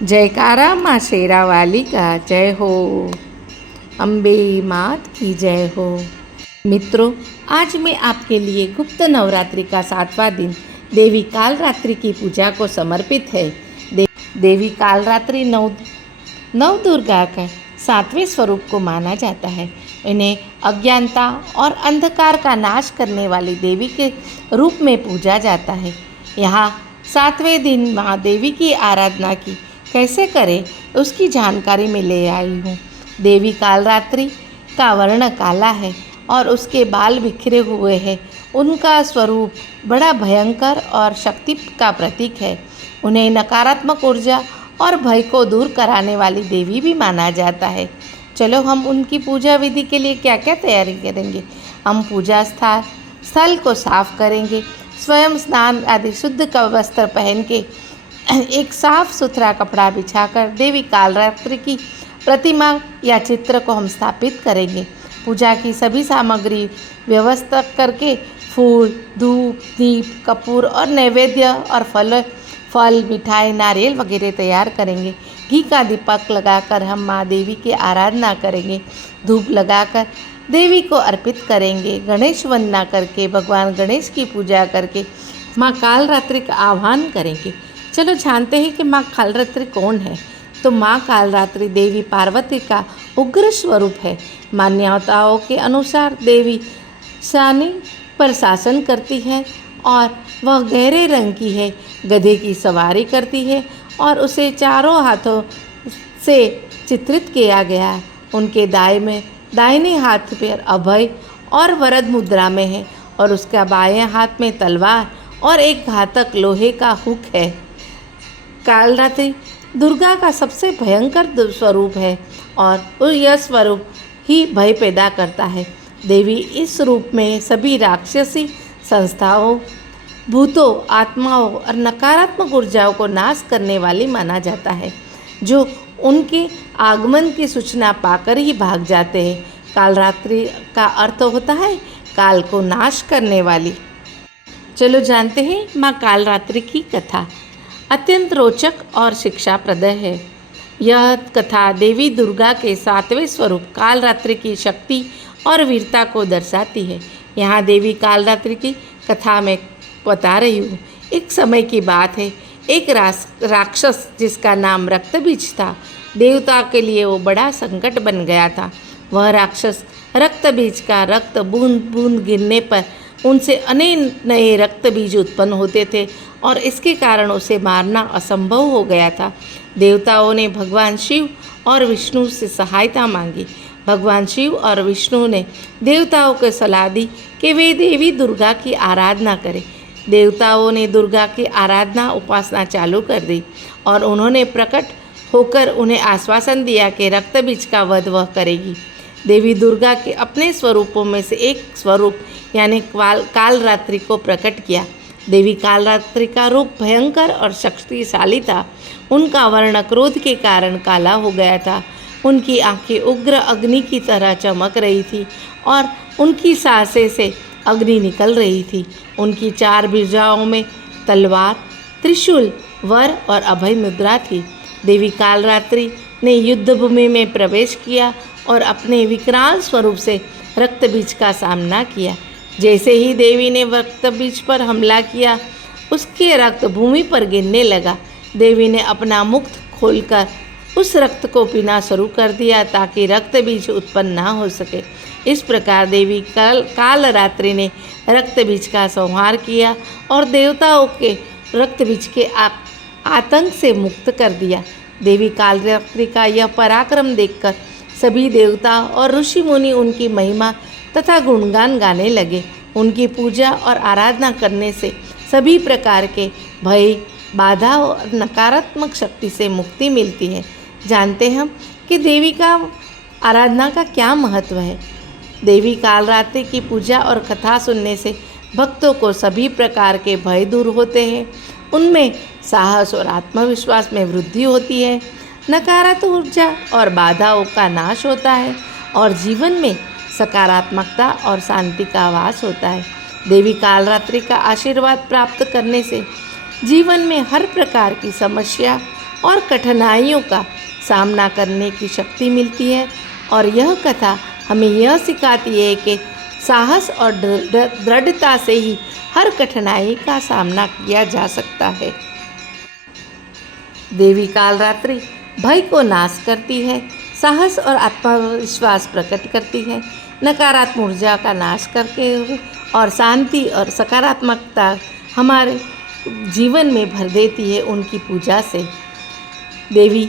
जयकारा माँ शेरा वाली का जय हो। अम्बे मात की जय हो। मित्रों, आज मैं आपके लिए गुप्त नवरात्रि का 7वां दिन देवी कालरात्रि की पूजा को समर्पित है। देवी कालरात्रि नव दुर्गा का 7वें स्वरूप को माना जाता है। इन्हें अज्ञानता और अंधकार का नाश करने वाली देवी के रूप में पूजा जाता है। यहाँ 7वें दिन माँ देवी की आराधना की कैसे करें उसकी जानकारी मैं ले आई हूँ। देवी कालरात्रि का वर्ण काला है और उसके बाल बिखरे हुए हैं। उनका स्वरूप बड़ा भयंकर और शक्ति का प्रतीक है। उन्हें नकारात्मक ऊर्जा और भय को दूर कराने वाली देवी भी माना जाता है। चलो हम उनकी पूजा विधि के लिए क्या क्या तैयारी करेंगे। हम पूजा स्थल को साफ करेंगे। स्वयं स्नान आदि शुद्ध का वस्त्र पहन के एक साफ सुथरा कपड़ा बिछाकर देवी कालरात्रि की प्रतिमा या चित्र को हम स्थापित करेंगे। पूजा की सभी सामग्री व्यवस्था करके फूल, धूप, दीप, कपूर और नैवेद्य और फल, मिठाई, नारियल वगैरह तैयार करेंगे। घी का दीपक लगाकर हम माँ देवी की आराधना करेंगे। धूप लगाकर देवी को अर्पित करेंगे। गणेश वंदना करके भगवान गणेश की पूजा करके माँ कालरात्रि का आह्वान करेंगे। चलो जानते हैं कि माँ कालरात्रि कौन है। तो माँ कालरात्रि देवी पार्वती का उग्र स्वरूप है। मान्यताओं के अनुसार देवी शनि पर शासन करती है और वह गहरे रंग की है। गधे की सवारी करती है और उसे चारों हाथों से चित्रित किया गया है। उनके दाहिने हाथ पर अभय और वरद मुद्रा में है और उसका बाएं हाथ में तलवार और एक घातक लोहे का हुक है। कालरात्रि दुर्गा का सबसे भयंकर स्वरूप है और यह स्वरूप ही भय पैदा करता है। देवी इस रूप में सभी राक्षसी संस्थाओं, भूतों, आत्माओं और नकारात्मक ऊर्जाओं को नाश करने वाली माना जाता है, जो उनके आगमन की सूचना पाकर ही भाग जाते हैं। कालरात्रि का अर्थ होता है काल को नाश करने वाली। चलो जानते हैं माँ कालरात्रि की कथा। अत्यंत रोचक और शिक्षाप्रद है। यह कथा देवी दुर्गा के 7वें स्वरूप कालरात्रि की शक्ति और वीरता को दर्शाती है। यहाँ देवी कालरात्रि की कथा में बता रही हूँ। एक समय की बात है, एक राक्षस जिसका नाम रक्तबीज था, देवता के लिए वो बड़ा संकट बन गया था। वह राक्षस रक्तबीज का रक्त बूंद बूंद गिरने पर उनसे अनेक नए रक्त बीज उत्पन्न होते थे और इसके कारण उसे मारना असंभव हो गया था। देवताओं ने भगवान शिव और विष्णु से सहायता मांगी। भगवान शिव और विष्णु ने देवताओं को सलाह दी कि वे देवी दुर्गा की आराधना करें। देवताओं ने दुर्गा की आराधना उपासना चालू कर दी और उन्होंने प्रकट होकर उन्हें आश्वासन दिया कि रक्तबीज का वध वह करेगी। देवी दुर्गा के अपने स्वरूपों में से एक स्वरूप यानी कालरात्रि को प्रकट किया। देवी कालरात्रि का रूप भयंकर और शक्तिशाली था। उनका वर्ण क्रोध के कारण काला हो गया था। उनकी आंखें उग्र अग्नि की तरह चमक रही थी और उनकी सांसें से अग्नि निकल रही थी। उनकी 4 भुजाओं में तलवार, त्रिशूल, वर और अभय मुद्रा थी। देवी कालरात्रि ने युद्धभूमि में प्रवेश किया और अपने विकराल स्वरूप से रक्तबीज का सामना किया। जैसे ही देवी ने रक्तबीज पर हमला किया, उसके रक्त भूमि पर गिरने लगा। देवी ने अपना मुख खोलकर उस रक्त को पीना शुरू कर दिया ताकि रक्तबीज उत्पन्न ना हो सके। इस प्रकार देवी कालरात्रि ने रक्तबीज का संहार किया और देवताओं के रक्तबीज के आतंक से मुक्त कर दिया। देवी कालरात्रि का यह पराक्रम देखकर सभी देवता और ऋषि मुनि उनकी महिमा तथा गुणगान गाने लगे। उनकी पूजा और आराधना करने से सभी प्रकार के भय, बाधा और नकारात्मक शक्ति से मुक्ति मिलती है। जानते हैं हम कि देवी का आराधना का क्या महत्व है। देवी कालरात्रि की पूजा और कथा सुनने से भक्तों को सभी प्रकार के भय दूर होते हैं। उनमें साहस और आत्मविश्वास में वृद्धि होती है। नकारात्मक ऊर्जा और बाधाओं का नाश होता है और जीवन में सकारात्मकता और शांति का वास होता है। देवी कालरात्रि का आशीर्वाद प्राप्त करने से जीवन में हर प्रकार की समस्या और कठिनाइयों का सामना करने की शक्ति मिलती है। और यह कथा हमें यह सिखाती है कि साहस और दृढ़ता से ही हर कठिनाई का सामना किया जा सकता है। देवी कालरात्रि भय को नाश करती है, साहस और आत्मविश्वास प्रकट करती है, नकारात्मक ऊर्जा का नाश करके और शांति और सकारात्मकता हमारे जीवन में भर देती है उनकी पूजा से। देवी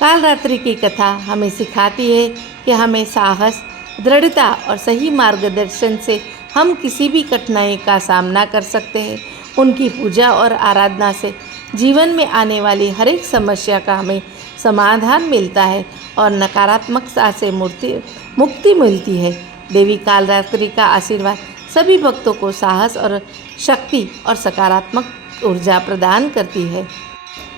कालरात्रि की कथा हमें सिखाती है कि हमें साहस, दृढ़ता और सही मार्गदर्शन से हम किसी भी कठिनाई का सामना कर सकते हैं। उनकी पूजा और आराधना से जीवन में आने वाली हर एक समस्या का हमें समाधान मिलता है और नकारात्मकता से मुक्ति मिलती है। देवी कालरात्रि का आशीर्वाद सभी भक्तों को साहस और शक्ति और सकारात्मक ऊर्जा प्रदान करती है।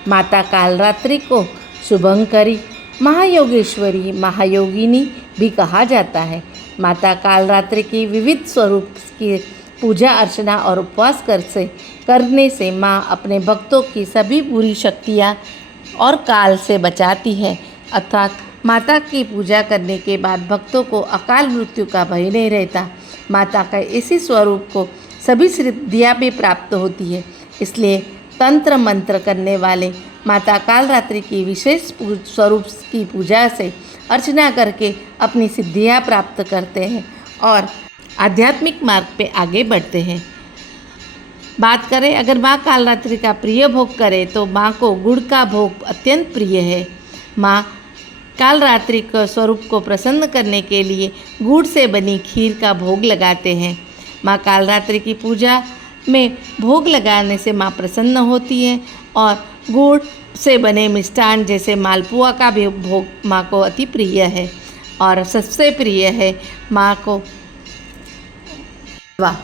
माता कालरात्रि को शुभंकरी, महायोगेश्वरी, महायोगिनी भी कहा जाता है। माता कालरात्रि की विविध स्वरूप की पूजा अर्चना और उपवास करने से माँ अपने भक्तों की सभी बुरी शक्तियाँ और काल से बचाती है। अर्थात माता की पूजा करने के बाद भक्तों को अकाल मृत्यु का भय नहीं रहता। माता का इसी स्वरूप को सभी सिद्धियाँ भी प्राप्त होती है। इसलिए तंत्र मंत्र करने वाले माता कालरात्रि की विशेष स्वरूप की पूजा से अर्चना करके अपनी सिद्धियाँ प्राप्त करते हैं और आध्यात्मिक मार्ग पे आगे बढ़ते हैं। बात करें अगर माँ कालरात्रि का प्रिय भोग करें तो माँ को गुड़ का भोग अत्यंत प्रिय है। माँ कालरात्रि के स्वरूप को प्रसन्न करने के लिए गुड़ से बनी खीर का भोग लगाते हैं। माँ कालरात्रि की पूजा में भोग लगाने से माँ प्रसन्न होती है और गुड़ से बने मिष्ठान जैसे मालपुआ का भी भोग माँ को अति प्रिय है और सबसे प्रिय है माँ को। वाह,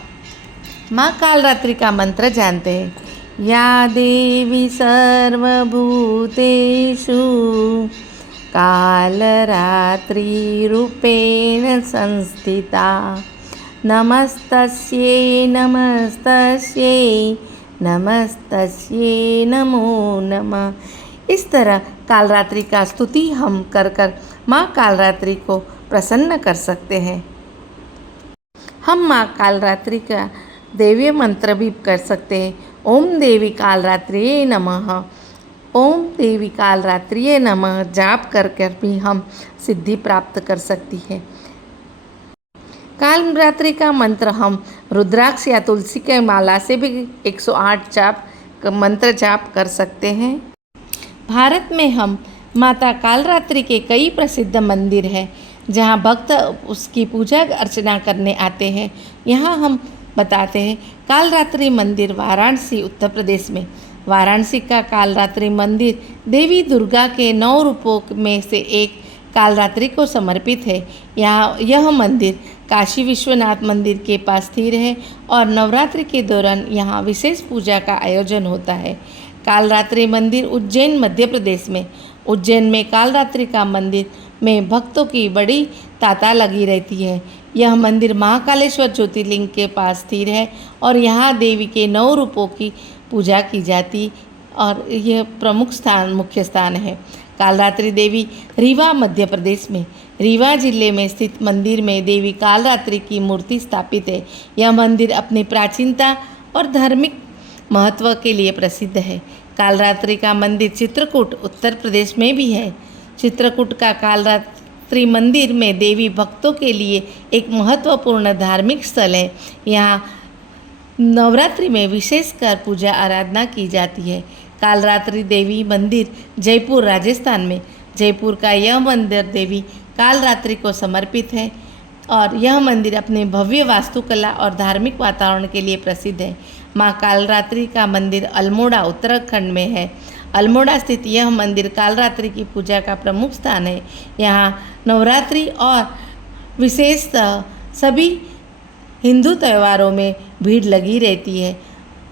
माँ कालरात्रि का मंत्र जानते हैं। या देवी सर्वभूतेषु कालरात्रि रूपेण संस्थिता, नमस्तस्यै नमस्तस्यै नमस्तस्यै नमो नमः। इस तरह कालरात्रि का स्तुति हम कर माँ कालरात्रि को प्रसन्न कर सकते हैं। हम माँ कालरात्रि का देवी मंत्र भी कर सकते हैं। ओम देवी कालरात्रिये नमः, ओम देवी कालरात्रिये नमः जाप कर भी हम सिद्धि प्राप्त कर सकती है। कालरात्रि का मंत्र हम रुद्राक्ष या तुलसी के माला से भी 108 मंत्र जाप कर सकते हैं। भारत में हम माता कालरात्रि के कई प्रसिद्ध मंदिर हैं जहां भक्त उसकी पूजा अर्चना करने आते हैं। यहाँ हम बताते हैं कालरात्रि मंदिर वाराणसी उत्तर प्रदेश में। वाराणसी का कालरात्रि मंदिर देवी दुर्गा के 9 रूपों में से एक कालरात्रि को समर्पित है। यह मंदिर काशी विश्वनाथ मंदिर के पास स्थिर है और नवरात्रि के दौरान यहाँ विशेष पूजा का आयोजन होता है। कालरात्रि मंदिर उज्जैन मध्य प्रदेश में। उज्जैन में कालरात्रि का मंदिर में भक्तों की बड़ी तांता लगी रहती है। यह मंदिर महाकालेश्वर ज्योतिर्लिंग के पास स्थिर है और यहाँ देवी के 9 रूपों की पूजा की जाती और यह मुख्य स्थान है। कालरात्रि देवी रीवा मध्य प्रदेश में। रीवा जिले में स्थित मंदिर में देवी कालरात्रि की मूर्ति स्थापित है। यह मंदिर अपनी प्राचीनता और धार्मिक महत्व के लिए प्रसिद्ध है। कालरात्रि का मंदिर चित्रकूट उत्तर प्रदेश में भी है। चित्रकूट का कालरात्रि मंदिर में देवी भक्तों के लिए एक महत्वपूर्ण धार्मिक स्थल है। यहाँ नवरात्रि में विशेषकर पूजा आराधना की जाती है। कालरात्रि देवी मंदिर जयपुर राजस्थान में। जयपुर का यह मंदिर देवी कालरात्रि को समर्पित है और यह मंदिर अपने भव्य वास्तुकला और धार्मिक वातावरण के लिए प्रसिद्ध है। माँ कालरात्रि का मंदिर अल्मोड़ा उत्तराखंड में है। अल्मोड़ा स्थित यह मंदिर कालरात्रि की पूजा का प्रमुख स्थान है। यहाँ नवरात्रि और विशेषतः सभी हिंदू त्योहारों में भीड़ लगी रहती है,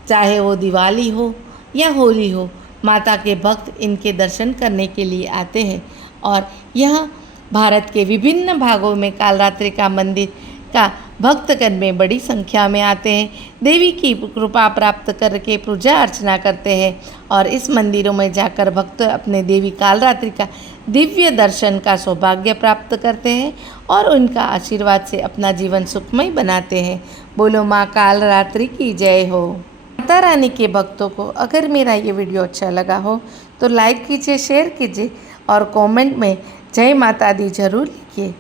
चाहे वो दिवाली हो या होली हो। माता के भक्त इनके दर्शन करने के लिए आते हैं और यह भारत के विभिन्न भागों में कालरात्रि का मंदिर का भक्तगण में बड़ी संख्या में आते हैं, देवी की कृपा प्राप्त करके पूजा अर्चना करते हैं और इस मंदिरों में जाकर भक्त अपने देवी कालरात्रि का दिव्य दर्शन का सौभाग्य प्राप्त करते हैं और उनका आशीर्वाद से अपना जीवन सुखमय बनाते हैं। बोलो माँ कालरात्रि की जय हो। माता रानी के भक्तों को अगर मेरा ये वीडियो अच्छा लगा हो तो लाइक कीजिए, शेयर कीजिए और कमेंट में जय माता दी जरूर लिखिए।